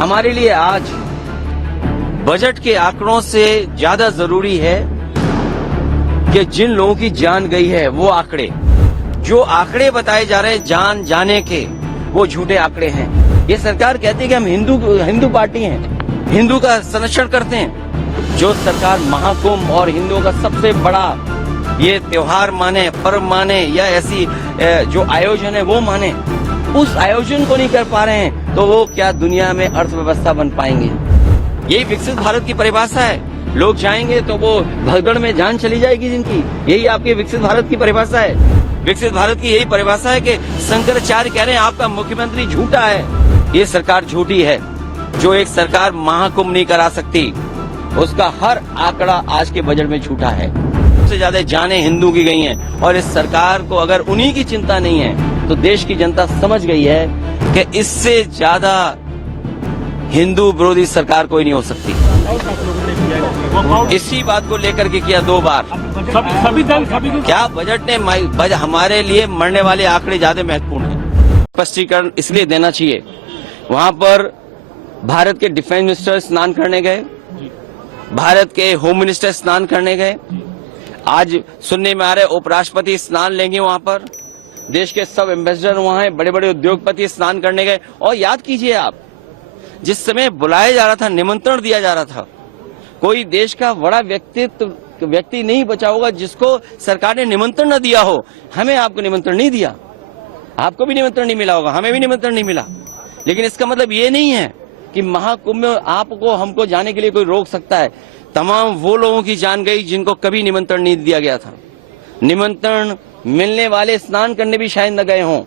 हमारे लिए आज बजट के आंकड़ों से ज्यादा जरूरी है कि जिन लोगों की जान गई है वो आंकड़े, जो आंकड़े बताए जा रहे हैं जान जाने के, वो झूठे आंकड़े हैं। ये सरकार कहती है कि हम हिंदू पार्टी हैं, हिंदू का संरक्षण करते हैं। जो सरकार महाकुंभ और हिंदुओं का सबसे बड़ा ये त्योहार माने, पर्व माने, या ऐसी जो आयोजन है वो माने, उस आयोजन को नहीं कर पा रहे हैं तो वो क्या दुनिया में अर्थव्यवस्था बन पाएंगे? यही विकसित भारत की परिभाषा है। लोग जाएंगे तो वो भगदड़ में जान चली जाएगी जिनकी। यही आपके विकसित भारत की परिभाषा है। विकसित भारत की यही परिभाषा है कि शंकराचार्य कह रहे हैं आपका मुख्यमंत्री झूठा है। ये सरकार झूठी है। जो एक सरकार महाकुंभ नहीं करा सकती, उसका हर आंकड़ा आज के बजट में झूठा है। सबसे ज्यादा जानें हिंदू की गई हैं, और इस सरकार को अगर उन्हीं की चिंता नहीं है तो देश की जनता समझ गई है कि इससे ज्यादा हिंदू विरोधी सरकार कोई नहीं हो सकती। इसी बात को लेकर के किया 2 बार। क्या बजट ने हमारे लिए मरने वाले आंकड़े ज्यादा महत्वपूर्ण हैं? स्पष्टीकरण इसलिए देना चाहिए। वहां पर भारत के डिफेंस मिनिस्टर स्नान करने गए, भारत के होम मिनिस्टर स्नान करने गए, आज सुनने में आ रहे उपराष्ट्रपति स्नान लेंगे वहां पर, देश के सब एम्बेसडर वहां हैं, बड़े बड़े उद्योगपति स्नान करने गए। और याद कीजिए आप, जिस समय बुलाया जा रहा था, निमंत्रण दिया जा रहा था, कोई देश का बड़ा व्यक्ति नहीं बचा होगा जिसको सरकार ने निमंत्रण न दिया हो। हमें आपको निमंत्रण नहीं दिया, आपको भी निमंत्रण नहीं मिला होगा, हमें भी निमंत्रण नहीं मिला। लेकिन इसका मतलब ये नहीं है कि महाकुंभ में आपको हमको जाने के लिए कोई रोक सकता है। तमाम वो लोगों की जान गई जिनको कभी निमंत्रण नहीं दिया गया था। निमंत्रण मिलने वाले स्नान करने भी शायद न गए हों।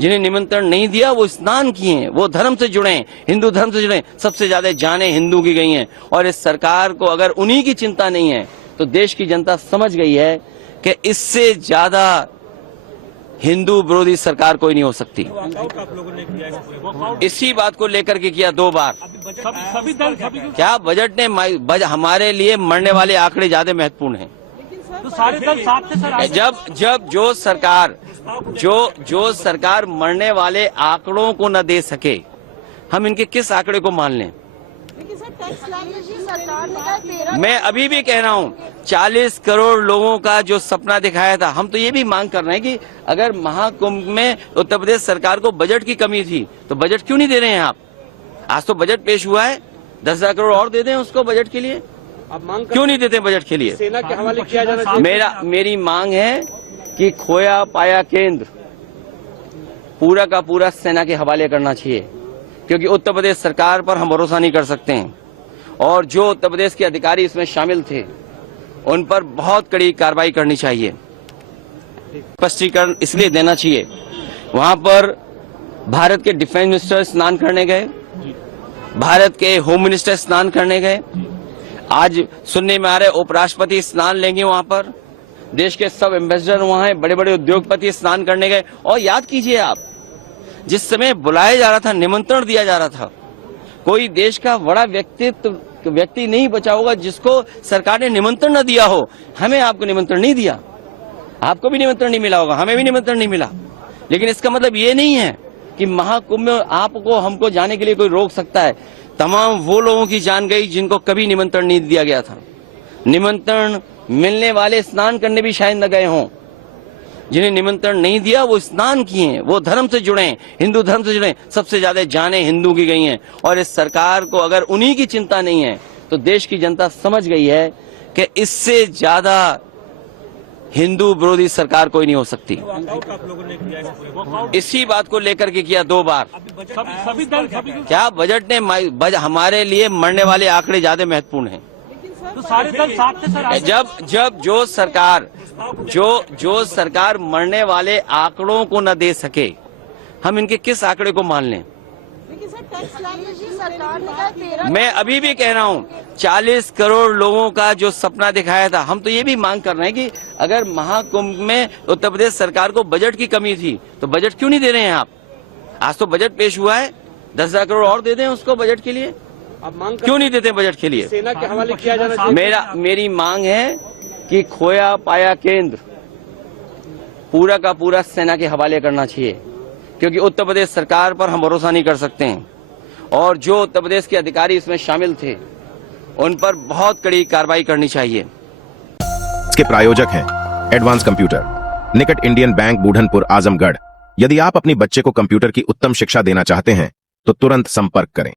जिन्हें निमंत्रण नहीं दिया वो स्नान किए, वो धर्म से जुड़े, हिंदू धर्म से जुड़े। सबसे ज्यादा जानें हिंदू की गई हैं, और इस सरकार को अगर उन्हीं की चिंता नहीं है तो देश की जनता समझ गई है कि इससे ज्यादा हिंदू विरोधी सरकार कोई नहीं हो सकती। इसी बात को लेकर के किया 2 बार। क्या बजट ने हमारे लिए मरने वाले आंकड़े ज्यादा महत्वपूर्ण हैं? तो सारे दल साथ थे सर। जब जो सरकार मरने वाले आंकड़ों को न दे सके, हम इनके किस आंकड़े को मान लें? मैं अभी भी कह रहा हूँ, 40 करोड़ लोगों का जो सपना दिखाया था, हम तो ये भी मांग कर रहे हैं कि अगर महाकुंभ में उत्तर प्रदेश सरकार को बजट की कमी थी तो बजट क्यों नहीं दे रहे हैं आप? आज तो बजट पेश हुआ है, 10,000 करोड़ और दे दें उसको बजट के लिए। आप मांग क्यों नहीं देते बजट के लिए? सेना के हवाले किया जाना चाहिए। मेरी मांग है कि खोया पाया केंद्र पूरा का पूरा सेना के हवाले करना चाहिए, क्योंकि उत्तर प्रदेश सरकार पर हम भरोसा नहीं कर सकते हैं। और जो उत्तर प्रदेश के अधिकारी इसमें शामिल थे उन पर बहुत कड़ी कार्रवाई करनी चाहिए। स्पष्टीकरण इसलिए देना चाहिए। वहां पर भारत के डिफेंस मिनिस्टर स्नान करने गए, भारत के होम मिनिस्टर स्नान करने गए, आज सुनने में आ रहे उपराष्ट्रपति स्नान लेंगे वहां पर, देश के सब एम्बेसडर वहां हैं, बड़े बड़े उद्योगपति स्नान करने गए। और याद कीजिए आप, जिस समय बुलाया जा रहा था, निमंत्रण दिया जा रहा था, कोई देश का बड़ा व्यक्ति नहीं बचा होगा जिसको सरकार ने निमंत्रण न दिया हो। हमें आपको निमंत्रण नहीं दिया, आपको भी निमंत्रण नहीं मिला होगा, हमें भी निमंत्रण नहीं मिला। लेकिन इसका मतलब ये नहीं है कि महाकुंभ में आपको हमको जाने के लिए कोई रोक सकता है। तमाम वो लोगों की जान गई जिनको कभी निमंत्रण नहीं दिया गया था। निमंत्रण मिलने वाले स्नान करने भी शायद न गए हों। जिन्हें निमंत्रण नहीं दिया वो स्नान किए, वो धर्म से जुड़े, हिंदू धर्म से जुड़े। सबसे ज्यादा जानें हिंदू की गई हैं, और इस सरकार को अगर उन्हीं की चिंता नहीं है तो देश की जनता समझ गई है कि इससे ज्यादा हिंदू विरोधी सरकार कोई नहीं हो सकती। इसी बात को लेकर के किया 2 बार। क्या बजट ने हमारे लिए मरने वाले आंकड़े ज्यादा महत्वपूर्ण हैं? तो सारे दल साथ थे सर। जब जो सरकार मरने वाले आंकड़ों को न दे सके, हम इनके किस आंकड़े को मान लें? मैं अभी भी कह रहा हूँ, 40 करोड़ लोगों का जो सपना दिखाया था, हम तो ये भी मांग कर रहे हैं कि अगर महाकुंभ में उत्तर प्रदेश सरकार को बजट की कमी थी तो बजट क्यों नहीं दे रहे हैं आप? आज तो बजट पेश हुआ है, 10,000 करोड़ और दे दें उसको बजट के लिए। आप मांग क्यों नहीं देते बजट के लिए? सेना के हवाले किया जाना चाहिए। मेरी मांग है कि खोया पाया केंद्र पूरा का पूरा सेना के हवाले करना चाहिए, क्योंकि उत्तर प्रदेश सरकार पर हम भरोसा नहीं कर सकते हैं। और जो उत्तर प्रदेश के अधिकारी इसमें शामिल थे उन पर बहुत कड़ी कार्रवाई करनी चाहिए। इसके प्रायोजक हैं एडवांस कंप्यूटर, निकट इंडियन बैंक, बूढ़नपुर, आजमगढ़। यदि आप अपनी बच्चे को कंप्यूटर की उत्तम शिक्षा देना चाहते हैं तो तुरंत संपर्क करें।